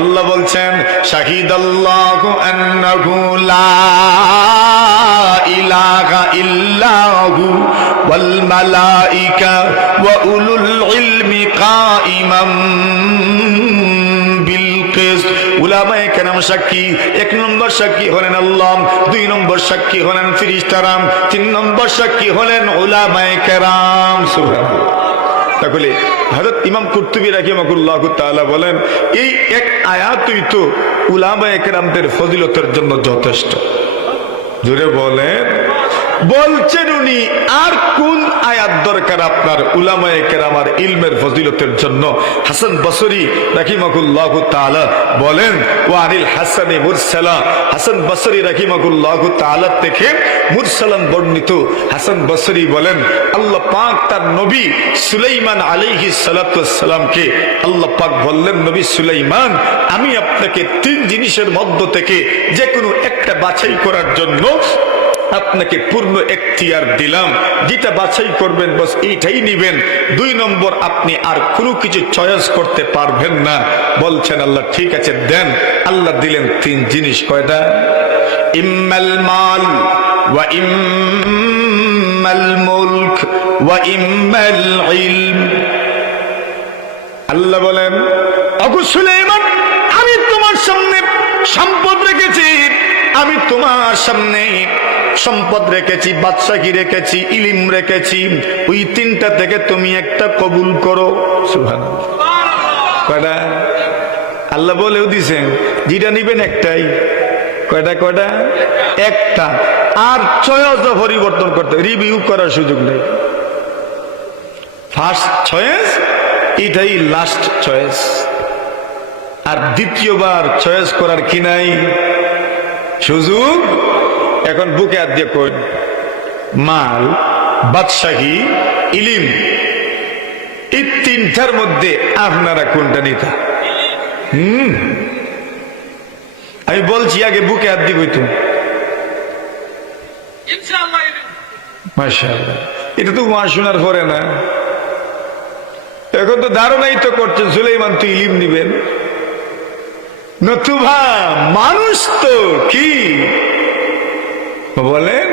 আল্লাহ বলছেন শাহিদাল্লাহু আন্নাহু লা ইলাহা ইল্লাহু ওয়াল মালাইকা ওয়া উলুল ইলমি কাইমান বিল কিসত। উলামায়ে কেরাম সাক্ষী। এক নম্বর সাক্ষী হলেন আল্লাহ, দুই নম্বর সাক্ষী হলেন ফেরেশতারা, তিন নম্বর সাক্ষী হলেন উলামায়ে কেরাম। সুবহানাল্লাহ। তাহলে হযরত ইমাম কুরতুবী রাহিমাহুল্লাহ তাআলা বলেন এই এক আয়াতই তো উলামায়ে কেরামদের ফজিলতের জন্য যথেষ্ট। জোরে বলেন। বলছেন উনি আর কোন আয়াত দরকার আপনার উলামায়ে কেরাম আর ইলমের ফজিলতের জন্য? হাসান বসরি রাহিমাহুল্লাহ তাআলা বলেন ওয়ানিল হাসানে মুরসালা, হাসান বসরি রাহিমাহুল্লাহ তাআলা থেকে মুরসালান বর্ণিত। হাসান বসরি বলেন আল্লাহ পাক তার নবী সুলাইমান আলাইহিস সালাতু ওয়াস সালামকে আল্লাহ পাক বললেন, নবী সুলাইমান আমি আপনাকে তিন জিনিসের মধ্য থেকে যে কোনো একটা বাছাই করার জন্য আপনাকে পূর্ণ এখতিয়ার দিলাম, যেটা বাছাই করবেন বস এইটাই নিবেন। দুই নম্বর আপনি আর কোনো কিছু চয়েস করতে পারবেন না। বলছেন আল্লাহ ঠিক আছে দেন। আল্লাহ দিলেন তিন জিনিস। কয়টা? ইম্মাল মাল ওয়া ইম্মাল মুলক ওয়া ইম্মাল ইলম। আল্লাহ বলেন ওগো সুলাইমান আমি তোমার সামনে সম্পদ রেখেছি, আমি তোমার সামনে সম্পদ রেখেছি, বাদশাহী রেখেছি, ইলম রেখেছি। ওই তিনটা থেকে তুমি একটা কবুল করো। সুবহানাল্লাহ। কয়টা? আল্লাহ বলেও দিছেন যেটা নিবেন একটাই। কয়টা? কয়টা? একটা। আর চয়েস পরিবর্তন করতে রিভিউ করার সুযোগ নেই। ফার্স্ট চয়েস এটাই লাস্ট চয়েস। আর দ্বিতীয়বার চয়েস করার কি নাই সুযোগ। এখন বুকে হাত দিয়ে কই মাল, বাদশাহী, ইলিম, এই তিনটার মধ্যে আপনারা কোনটা নিতা? আমি বলছি আগে বুকে হাত দিয়ে কইতুম। মাশাআল্লাহ। এটা তো ওয়াজ শোনার পরে না, এখন তো ধারণাই তো করছেন সুলাইমান তো ইলিম নিবেন, নতুবা মানুষ তো কি বলেন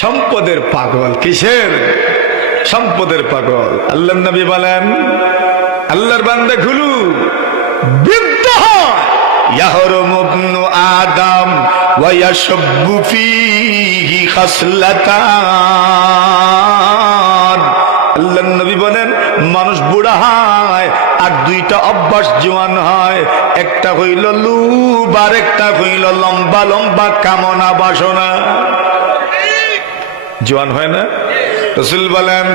সম্পদের পাগল। কিসের? সম্পদের পাগল। আল্লাহর নবী বলেন আল্লাহর বান্দা গুলো বৃদ্ধ হয় ইয়াহরুমু ইবনু আদম ওয়া ইয়াশাব্বু ফীহি খাসলাতান। আল্লাহর নবী বলেন মানুষ বুড়া হয় আর দুইটা অভ্যাস জোয়ান হয়, একটা হইল লোভ আর একটা হইল লম্বা লম্বা কামনা বাসনা। জোয়ান হয় না? রাসূল বলেন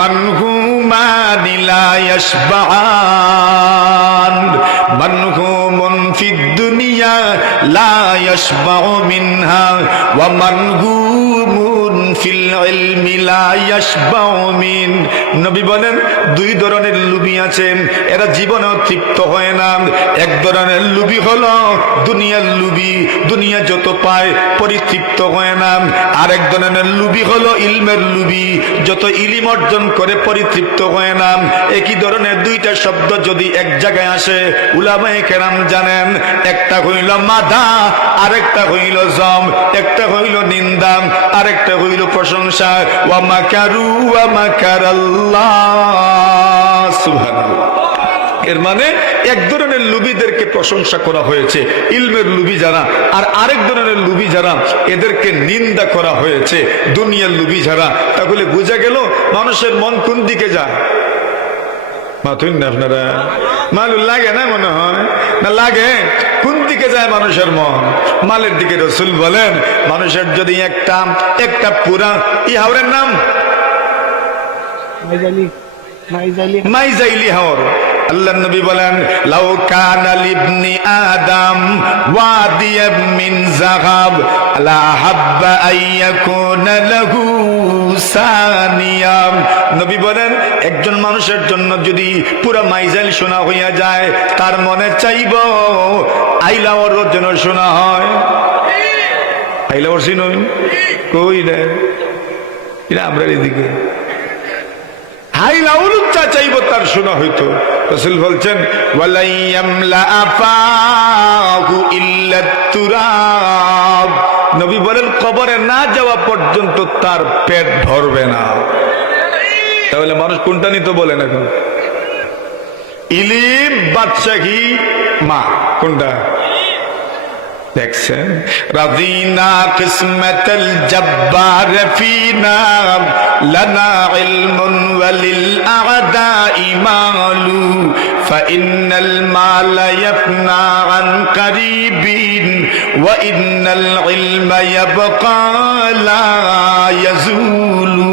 মানহুমানি লা ইয়াশবাআন, মানহুমুন ফিদ দুনিয়া লা ইয়াশবাউ মিনহা ওয়া মানহুমুন ফিল ইলমি লা ইয়াশবাউ মিন। নবী বলেন দুই ধরনের লোভী আছেন, এরা জীবনেও তৃপ্ত হয় না। এক ধরনের লোভী হলো দুনিয়ার লোভী, দুনিয়া যত পায় পরিতৃপ্ত হয় না। আর এক ধরনের লোভী হলো ইলমের লোভী, যত ইলম অর্জন করে পরিতৃপ্ত হয় না। একই ধরনের দুইটা শব্দ যদি এক জায়গায় আসে উলামায়ে কেরাম জানেন একটা হইল মাদা আর একটা হইল জম, একটা হইল নিন্দা আর একটা হইল প্রশংসা। ওয়া মাকারু ওয়া মাকারাল্লাহ। সুবহানাল্লাহ। এর মানে এক ধরনের লোভীদেরকে প্রশংসা করা হয়েছে ইলমের লোভী যারা, আর আরেক ধরনের লোভী যারা এদেরকে নিন্দা করা হয়েছে দুনিয়ার লোভী যারা। তাহলে বোঝা গেল মানুষের মন কোন দিকে যায়। মাথুন না আপনারা? মালুল লাগে না মনে হয়? না লাগে? কোন দিকে যায় মানুষের মন? মালের দিকে। রাসূল বলেন মানুষের যদি একটা পুরা হাওরের নাম মাইজাইলি হাওর। আল্লাহর নবী বলেন লাউ কানা লিবনি আদম ওয়াদিয়াম মিন যাহাব লা হাব্বা আইয়াকুনা লাহু সানিয়াম। নবী বলেন একজন মানুষের জন্য যদি পুরা মাইজাইল সোনা হইয়া যায় তার মনে চাইব আইলাওর যেন সোনা হয়। আইলাওর চিনুন কই রে? এটা আমরা এদিকে হাই লাউলুক চা চাইব তার শোনা হইতো। রাসূল বলছেন ওয়ালাইয়ামলা আফাহু ইল্লা তুরাব, নবী বলেন কবরে না যাওয়া পর্যন্ত তার পেট ভরবে না। তাহলে মানুষ কোনটা নিতে বলেন এখন? ইলিম, বাদশাহী, মা, কোনটা দেখছেন? রাদিনা কিসমাতাল জব্বার ফিনা লানা ইলমুন ওয়ালিল আ'দাই মালু ফাইন্নাল মালা ইয়াফনা আন কারিবিন ওয়া ইন্নাল ইলমা ইয়াবকা লা ইয়াজুলু।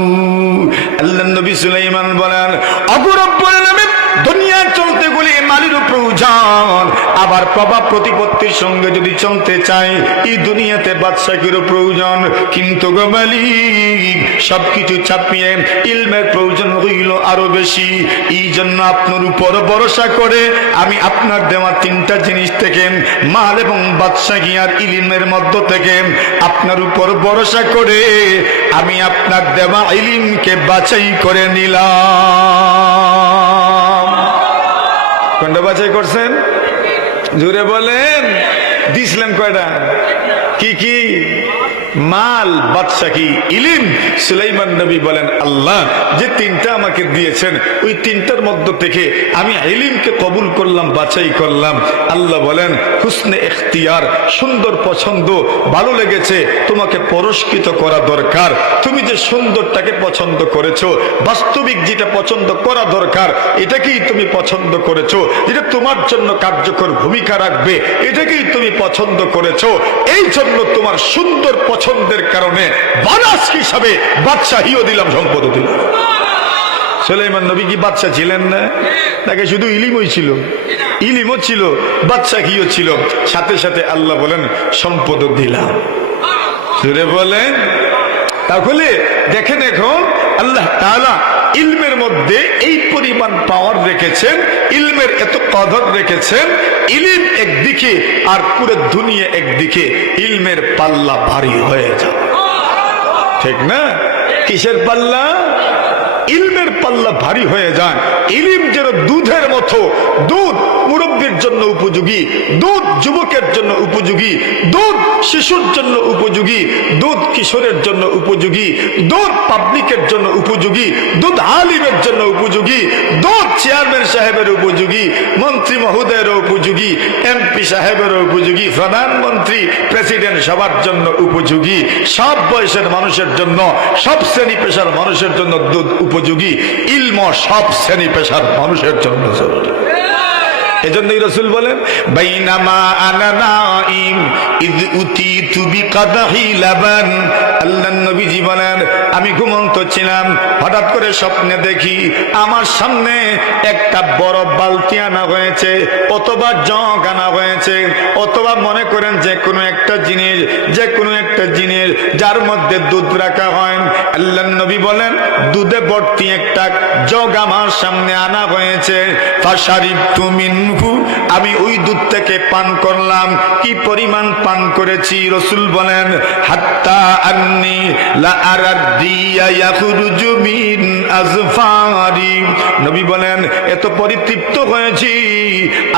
আল্লাহর নবী সুলাইমান বলেন, আবু রব্বুল আলামিন দুনিয়া চলতে গেলে মালির প্রয়োজন, আবার প্রভাব প্রতিপত্তির সঙ্গে যদি চলতে চাই এই দুনিয়াতে বাদশাহীরও প্রয়োজন। কিন্তু গো মালিক সবকিছু ছাপিয়ে ইলমের প্রয়োজন হইল আরো বেশি। এই জন্য আপনার উপর ভরসা করে আমি আপনার দেওয়া তিনটা জিনিস থেকে, মাল এবং বাদশাহী আর ইলমের মধ্য থেকে আপনার উপর ভরসা করে আমি আপনার দেওয়া ইলমকে বাছাই করে নিলাম। কোনটা বাছাই করছেন? জোরে বলেন। দিছিলাম কয়টা? কি কি? মাল, বাদশাহী, ইলম। সুলাইমান নবী বলেন আল্লাহ যে তিনটা আমাকে দিয়েছেন ওই তিনটার মধ্য থেকে আমি ইলমকে কবুল করলাম, বাছাই করলাম। আল্লাহ বলেন হুসনে ইখতিয়ার, সুন্দর পছন্দ, ভালো লেগেছে, তোমাকে পুরস্কৃত করা দরকার। তুমি যে সুন্দরটাকে পছন্দ করেছো, বাস্তবিক যেটা পছন্দ করা দরকার এটাকেই তুমি পছন্দ করেছো, যেটা তোমার জন্য কার্যকর ভূমিকা রাখবে এটাকেই তুমি পছন্দ করেছো। এই জন্য তোমার সুন্দর পছন্দের কারণে বানাস হিসাবে বাদশাহীও দিলাম, সম্পদও দিলাম। সুলাইমান নবী কি বাদশাহ ছিলেন না? তাকে শুধু ইলিমই ছিল, ইলিমও ছিল, বাদশাহীও ছিল, সাথে সাথে আল্লাহ বলেন সম্পদও দিলাম। সুরে বলেন। তাহলে দেখেন এখন আল্লাহ তাআলা ইলমের মধ্যে এই পরিমাণ পাওয়ার রেখেছেন, ইলমের এত কদর রেখেছেন। ইলম একদিকে আর পুরো দুনিয়া একদিকে, ইলমের পাল্লা ভারী হয়ে যায়, ঠিক না? কিসের পাল্লা? ইলমের পাল্লা ভারী হয়ে যায়। ইলম যেন দুধের মতো, দুধ মুরব্বীর জন্য উপযোগী, দুধ যুবকের জন্য উপযোগী, দুধ শিশুর জন্য উপযোগী, দুধ কিশোরের জন্য উপযোগী, দুধ পাবলিকের জন্য উপযোগী, দুধ আলিমের জন্য উপযোগী, দুধ চেয়ারম্যান সাহেবের উপযোগী, মন্ত্রী মহোদয়ের উপযোগী, এমপি সাহেবের উপযোগী, প্রধানমন্ত্রী, প্রেসিডেন্ট সবার জন্য উপযোগী, সব বয়সের মানুষের জন্য, সব শ্রেণী পেশার মানুষের জন্য দুধ উপযোগী। ইলম সব শ্রেণী পেশার মানুষের জন্য জরুরি। এজন্যই রাসূল বলেন বাইনামা আনা নাইম ইদ উতিতু বিকাদাহি লাবান। আল্লাহর নবীজি বলেন আমি ঘুমন্ত ছিলাম, হঠাৎ করে স্বপ্নে দেখি আমার সামনে একটা বড় বালতি আনা হয়েছে, অথবা জগ আনা হয়েছে, অথবা মনে করেন যে কোনো একটা জিনিস, যে কোনো একটা জিনিস যার মধ্যে দুধ রাখা হয়। আল্লাহর নবী বলেন দুধে ভর্তি একটা জগ আমার সামনে আনা হয়েছে। ফাশারিবতু মিনহু, আমি ওই দুধ থেকে পান করলাম। কি পরিমাণ পান করেছি? রাসূল বলেন হাত্তা আন্নী লা আরাদিয়া ইয়াখরুজু মিন আযফারি। নবী বলেন এত পরিতৃপ্ত হয়েছি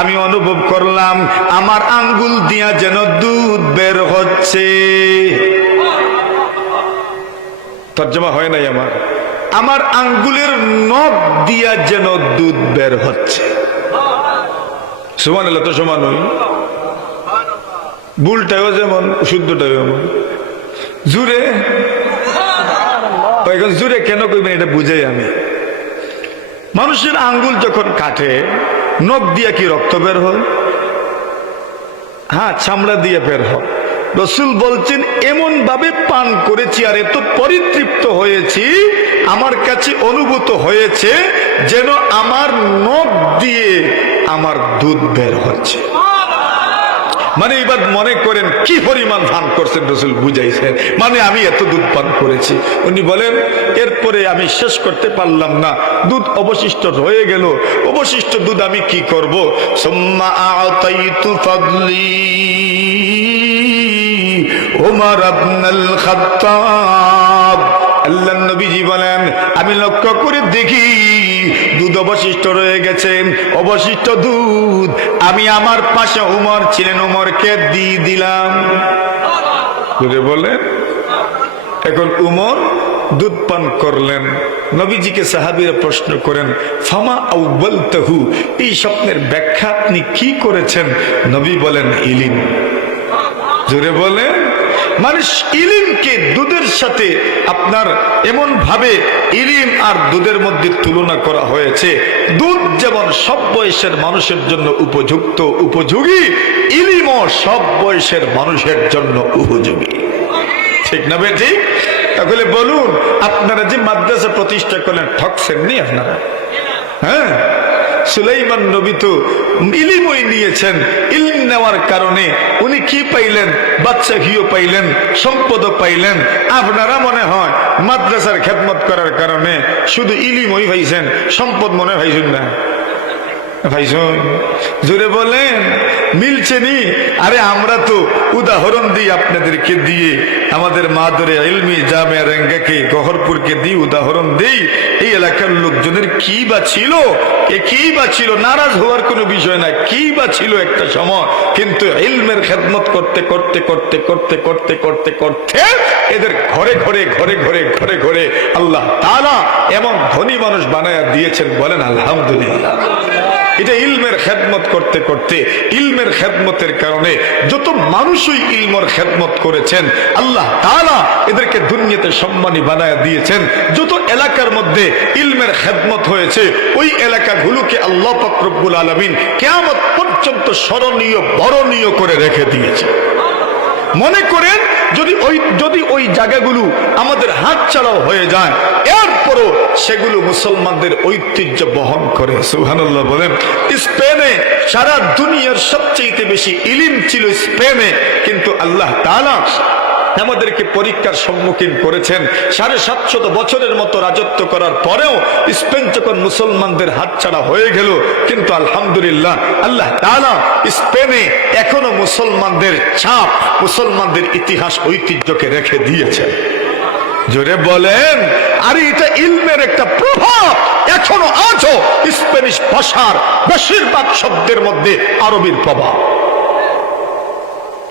আমি অনুভব করলাম আমার আঙ্গুল দিয়া যেন দুধ বের হচ্ছে। তর্জমা হয় নাই আমার, আমার আঙ্গুলের নখ দিয়া যেন দুধ বের হচ্ছে। সুবহানাল্লাহ। তো সমান হই, ভুলটাও যেমন শুদ্ধটাও যেমন। জুড়ে এখন জুড়ে কেন কইবেন এটা বুঝাই আমি। মানুষের আঙ্গুল যখন কাটে নখ দিয়া কি রক্ত বের হয়? হ্যাঁ, চামড়া দিয়ে বের হয়। রাসূল বলছেন এমন ভাবে পান করেছি আর এত পরিতৃপ্ত হয়েছি আমার কাছে অনুভূত হয়েছে যেন আমার নখ দিয়ে আমার দুধ বের হচ্ছে। মানে এবার মনে করেন কি পরিমাণ পান করছেন, রাসূল বুঝাইছেন। মানে আমি এত দুধ পান করেছি। উনি বলেন এরপরে আমি শেষ করতে পারলাম না, দুধ অবশিষ্ট রয়ে গেল। অবশিষ্ট দুধ আমি কি করব? সুম্মা আতাইতু ফাদলি ওমর ইবনুল খাত্তাব। আল্লাহর নবী নবীজি বলেন আমি লক্ষ্য করে দেখি দুধ অবশিষ্ট রয়ে গেছে, অবশিষ্ট দুধ আমি আমার পাশে উমর ছিলেন, উমরকে দিয়ে দিলাম। বলেন এখন উমর দুধ পান করলেন। নবীজিকে সাহাবীরা প্রশ্ন করেন ফামা আউয়ালতাহু, এই স্বপ্নের ব্যাখ্যা আপনি কি করেছেন? নবী বলেন ইলিম। জোরে বলেন, মানুষ ইলিমকে দুধের সাথে আপনার এমন ভাবে ইলিম আর দুধের মধ্যে তুলনা করা হয়েছে, দুধ যেমন সব বয়সের মানুষের জন্য উপযুক্ত উপযোগী, ইলিমও সব বয়সের মানুষের জন্য উপযোগী। ঠিক না বে ঠিক? তাহলে বলুন আপনারা যে মাদ্রাসা প্রতিষ্ঠা করলেন ঠকছেন নি আপনারা? হ্যাঁ, সুলাইমান নবী তো ইলমই নিয়েছেন, ইলম নেওয়ার কারণে উনি কি পাইলেন? বাচ্চা ঘিও পাইলেন, সম্পদও পাইলেন। আপনারা মনে হয় মাদ্রাসার খেদমত করার কারণে শুধু ইলমই পাইছেন, সম্পদ মনে পাইছেন না। ভাইজন জোরে বলেন মিলছে নি? আরে আমরা তো উদাহরণ দিই আপনাদেরকে দিয়ে, আমাদের মাদরে ইলমি জামিয়া রেঙ্গাকে গহরপুরকে দিয়ে উদাহরণ দেই। এই এলাকার লোকজনের কি বা ছিল, কি বা ছিল, নারাজ হওয়ার কোনো বিষয় না, কি বা ছিল একটা সময়, কিন্তু ইলমের খেদমত করতে করতে করতে করতে করতে করতে করতে এদের ঘরে ঘরে ঘরে ঘরে ঘরে ঘরে আল্লাহ তাআলা এমন ধনী মানুষ বানায়া দিয়েছেন, বলেন আলহামদুলিল্লাহ। এটা ইলমের খেদমত করতে করতে, ইলমের খেদমতের কারণে যত মানুষই ইলমের খেদমত করেছেন আল্লাহ তাআলা এদেরকে দুনিয়াতে সম্মানী বানায়া দিয়েছেন। যত এলাকার মধ্যে ইলমের খেদমত হয়েছে ওই এলাকাগুলোকে আল্লাহ পাক রব্বুল আলামিন কিয়ামত পর্যন্ত স্মরণীয় বরণীয় করে রেখে দিয়েছে। মনে করেন যদি ওই জায়গাগুলো আমাদের হাতছাড়াও হয়ে যায়, এরপরও সেগুলো মুসলমানদের ঐতিহ্য বহন করে। সুবহানাল্লাহ বলেন। স্পেনে সারা দুনিয়ার সবচেয়ে বেশি ইলম ছিল স্পেনে, কিন্তু আল্লাহ তাআলা আমাদেরকে পরীক্ষার সম্মুখীন করেছেন। 750 বছরের মতো রাজত্ব করার পরেও স্পেন যখন মুসলমানদের হাতছাড়া হয়ে গেল, কিন্তু আলহামদুলিল্লাহ আল্লাহ তাআলা স্পেনে এখনো মুসলমানদের ছাপ, মুসলমানদের ইতিহাস ঐতিহ্যকে রেখে দিয়েছেন। জোরে বলেন। আর এটা ইলমের একটা প্রভাব, এখনো আজও স্প্যানিশ ভাষার বেশিরভাগ শব্দের মধ্যে আরবির প্রভাব।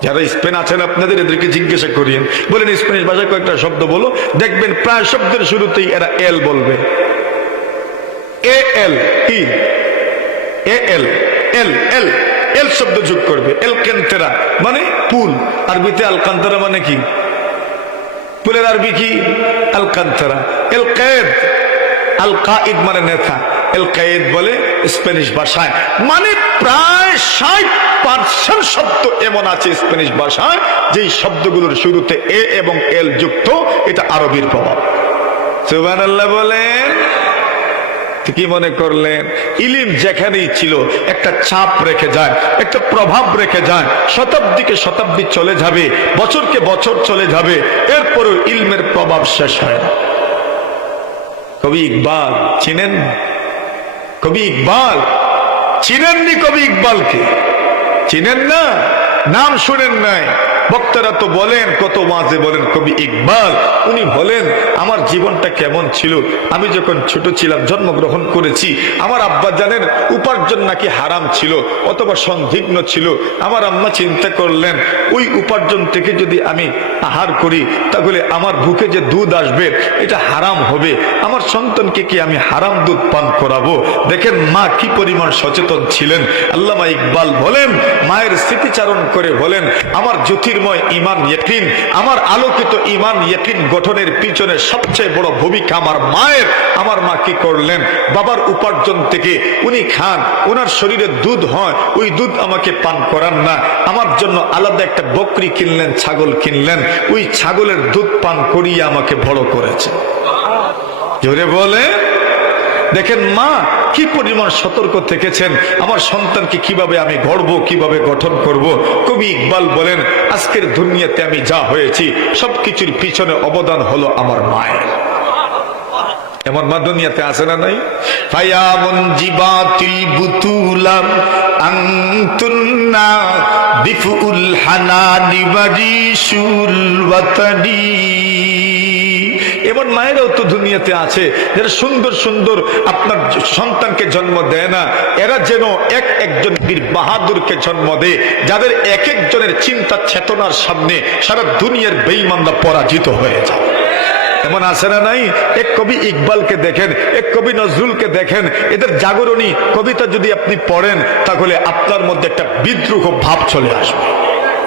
যারা স্পেন আছেন আপনাদের এদেরকে জিজ্ঞাসা করিয়েন, বলেন স্প্যানিশ ভাষায় কয়েকটা শব্দ বলো, দেখবেন প্রায় শব্দের শুরুতেই এরা এল বলবে। এ এল ই, এ এল এল এল এল শব্দ যোগ করবে। এল কেন্তেরা মানে পুল, আরবিতে আল কান্তারা মানে কি? পুলের আরবি কি? আল কান্তারা। এল কায়েদ, আল কায়েদ মানে নেতা, এল কায়েদ বলে স্প্যানিশ ভাষায়। মানে প্রায় 60% শব্দ এমন আছে স্প্যানিশ ভাষায় যেই শব্দগুলোর শুরুতে এ এবং এল যুক্ত, এটা আরবির প্রভাব। সুবহানাল্লাহ বলেন। কি মনে করলেন? ইলিম যেখানেই ছিল একটা ছাপ রেখে যায়, একটা প্রভাব রেখে যায়। শতাব্দীকে শতাব্দী চলে যাবে, বছরকে বছর চলে যাবে, এরপরও ইলমের প্রভাব শেষ হয় না। কবি ইকবাল চিনেন? কবি ইকবাল চিনেননি? কবি ইকবালকে চিনেন না? নাম শুনেন নাই? বক্তারা তো বলেন, কত মাঝে বলেন কবি ইকবাল। উনি বলেন আমার জীবনটা কেমন ছিল, আমি যখন ছোট ছিলাম, জন্মগ্রহণ করেছি, আমার আব্বা জানেন উপার্জন নাকি হারাম ছিল অথবা সন্দিগ্ন ছিল। আমার আম্মা চিন্তা করলেন ওই উপার্জন থেকে যদি আমি আহার করি তাহলে আমার বুকে যে দুধ আসবে এটা হারাম হবে, আমার সন্তানকে কি আমি হারাম দুধ পান করাবো? দেখেন মা কি পরিমাণ সচেতন ছিলেন। আল্লামা ইকবাল বলেন, মায়ের স্মৃতিচারণ করে বলেন, আমার জ্যোতির্ময় ঈমান ইয়াকিন, আমার আলোকিত ঈমান ইয়াকিন গঠনের পিছনে সবচেয়ে বড় ভূমিকা আমার মায়ের। আমার মা কি করলেন? বাবার উপার্জন থেকে উনি খান, ওনার শরীরে দুধ হয়, ওই দুধ আমাকে পান করান না, আমার জন্য আলাদা একটা বকরি কিনলেন, ছাগল কিনলেন, ওই ছাগলের দুধ পান করিয়ে আমাকে বড় করেছে। জোরে বলে। দেখেন মা কি পরিমাণ সতর্ক থেকেছেন, আমার সন্তানকে কিভাবে আমি গড়বো, কিভাবে গঠন করব। কবি ইকবাল বলেন, আজকের দুনিয়াতে আমি যা হয়েছি সবকিছুর পিছনে অবদান হলো আমার মায়ের। এমন মা দুনিয়াতে আছে না নাই? ফায়া মুনজিবাতিল বুতুলাম আনতুন্না বিফুল হানানি বারিশুল ওয়াতানি। এমন মায়েরাও তো দুনিয়াতে আছে যারা সুন্দর সুন্দর আপনার সন্তানকে জন্ম দেয় না, এরা যেন একজন বীর বাহাদুরকে জন্ম দেয়, যাদের এক একজনের চিন্তা চেতনার সামনে সারা দুনিয়ার বেঈমানরা পরাজিত হয়ে যায়। এমন আছে না নাই? এক কবি ইকবালকে দেখেন, এক কবি নজরুলকে দেখেন, এদের জাগরণী কবিতা যদি আপনি পড়েন তাহলে আপনার মধ্যে একটা বিদ্রোহ ভাব চলে আসবে,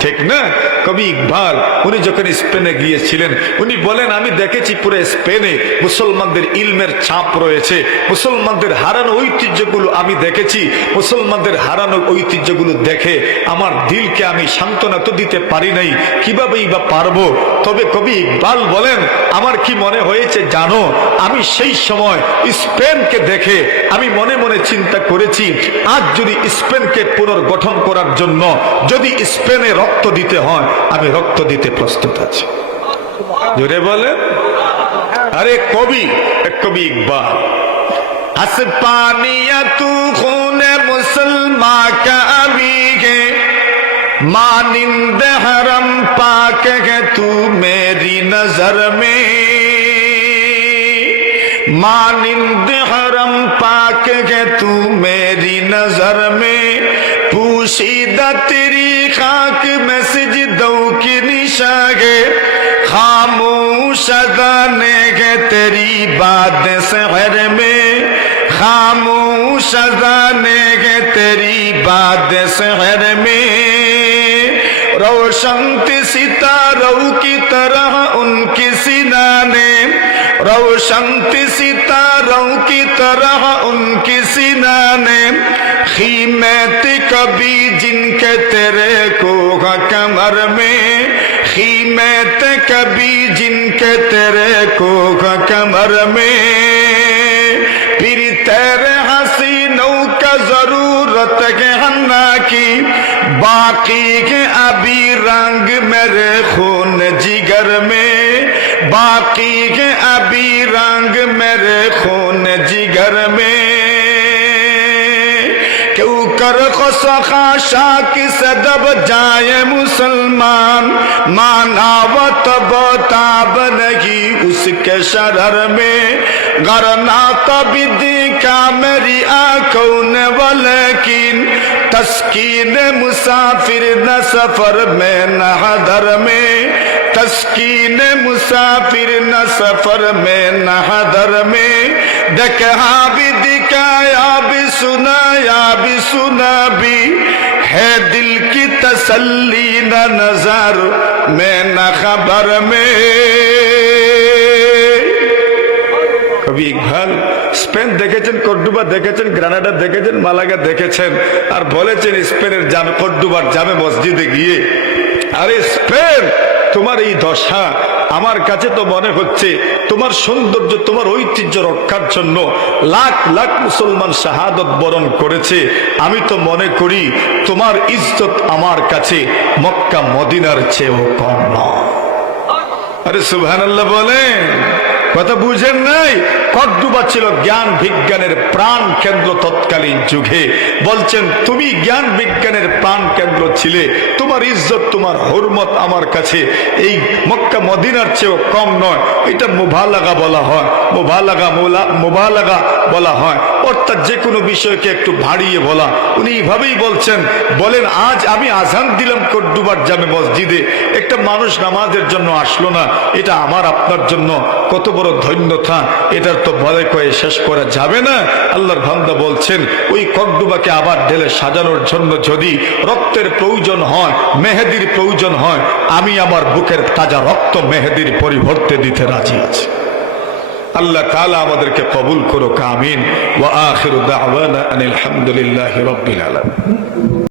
ঠিক না? কবি ইকবাল উনি যখন স্পেনে গিয়েছিলেন উনি বলেন, আমি দেখেছি পুরো স্পেনে মুসলমানদের ইলমের ছাপ রয়েছে, মুসলমানদের হারানো ঐতিহ্যগুলো আমি দেখেছি, মুসলমানদের হারানো ঐতিহ্যগুলো দেখে আমার দিলকে আমি সান্ত্বনা তো দিতে পারি নাই, কিভাবেই বা পারবো। তবে কবি ইকবাল বলেন, আমার কি মনে হয়েছে জানো, আমি সেই সময় স্পেনকে দেখে আমি মনে মনে চিন্তা করেছি, আজ যদি স্পেনকে পুনর্গঠন করার জন্য যদি স্পেনে রক্ত দিতে হয় আমি রক্ত দিতে প্রস্তুত আছি। জোরে বলে আরে কবি, এক কবি ইকবাল, আসপানিয়া তু খুনে মুসলমান কা আবি হে, मानिंद हरम पाक है तू मेरी नजर में, मानिंद हरम पाक है तू मेरी नजर में, पूशीदा तेरी खाक में सिजदों की निशागे, खामोश अज़ाने है तेरी बात शहर में, खामोश अज़ाने है तेरी बात शहर में, रोशन सितारों की तरह उनकी सीना ने, रोशन सितारों की तरह उनकी सीना ने, खीमत कभी जिनके तेरे को कमर में, खीमत कभी जिनके तेरे को कमर में, फिर तेरे हसीनों का जरूरत है हन्ना की, बाकी के अभी रंग मेरे खून जिगर में, बाकी के अभी रंग मेरे खून जिगर में, क्यों कर खुशखा शाक से दब जाए मुसलमान, माना व तब ताब नहीं उसके शरर में, गरना तभी देखा मेरी आंखों ने वलेकिन, तस्कीन मुसाफिर न सफर में न हदर में, तस्कीन मुसाफिर न सफर में न हदर में, देखा भी दिखाया भी सुनाया भी सुना भी, है दिल की तसल्ली न नजर में न खबर में। কবি ইকবাল স্পেন দেখেছেন, কর্ডোবা দেখেছেন, গ্রানাডা দেখেছেন, মালাগা দেখেছেন, আর বলেছেন স্পেনের কর্ডোবার জামে মসজিদে গিয়ে, আরে স্পেন তোমার এই দশা, আমার কাছে তো মনে হচ্ছে তোমার সৌন্দর্য, তোমার ঐতিহ্য রক্ষার জন্য লাখ লাখ মুসলমান শাহাদত বরণ করেছে, আমি তো মনে করি তোমার ইজ্জত আমার কাছে মক্কা মদিনার চেয়েও কম নয়। আরে সুবহানাল্লাহ বলেন, কথা বুঝেন নাই? কর্ডোবা ছিল জ্ঞান বিজ্ঞানের প্রাণ কেন্দ্র তৎকালীন যুগে, বলছেন তুমি জ্ঞান বিজ্ঞানের প্রাণ কেন্দ্র ছিলে, তোমার ইজ্জত তোমার হুরমত আমার কাছে এই মক্কা মদিনার চেয়েও কম নয়। এটা মুবালাগা বলা হয়, মুবালাগা বলা হয়, অর্থাৎ যে কোনো বিষয়কে একটু বাড়িয়ে বলা। উনি এইভাবেই বলছেন, বলেন আজ আমি আজান দিলাম কর্ডোবার জামে মসজিদে, একটা মানুষ নামাজের জন্য আসলো না, এটা আমার আপনার জন্য কত বড় ধন্যতা, এটার তো বলে কয়ে শেষ করা যাবে না। আল্লাহর বান্দা বলছেন, ওই কর্ডোবাকে আবার ঢেলে সাজানোর জন্য যদি রক্তের প্রয়োজন হয়, মেহেদির প্রয়োজন হয়, আমি আমার বুকের তাজা রক্ত মেহেদির পরিবর্তে দিতে রাজি আছি। আল্লাহ তাআলা আমাদেরকে কবুল করুক, আমিন। ওয়া আখিরু দাওয়ানা আনিল হামদুলিল্লাহি রাব্বিল আলামিন।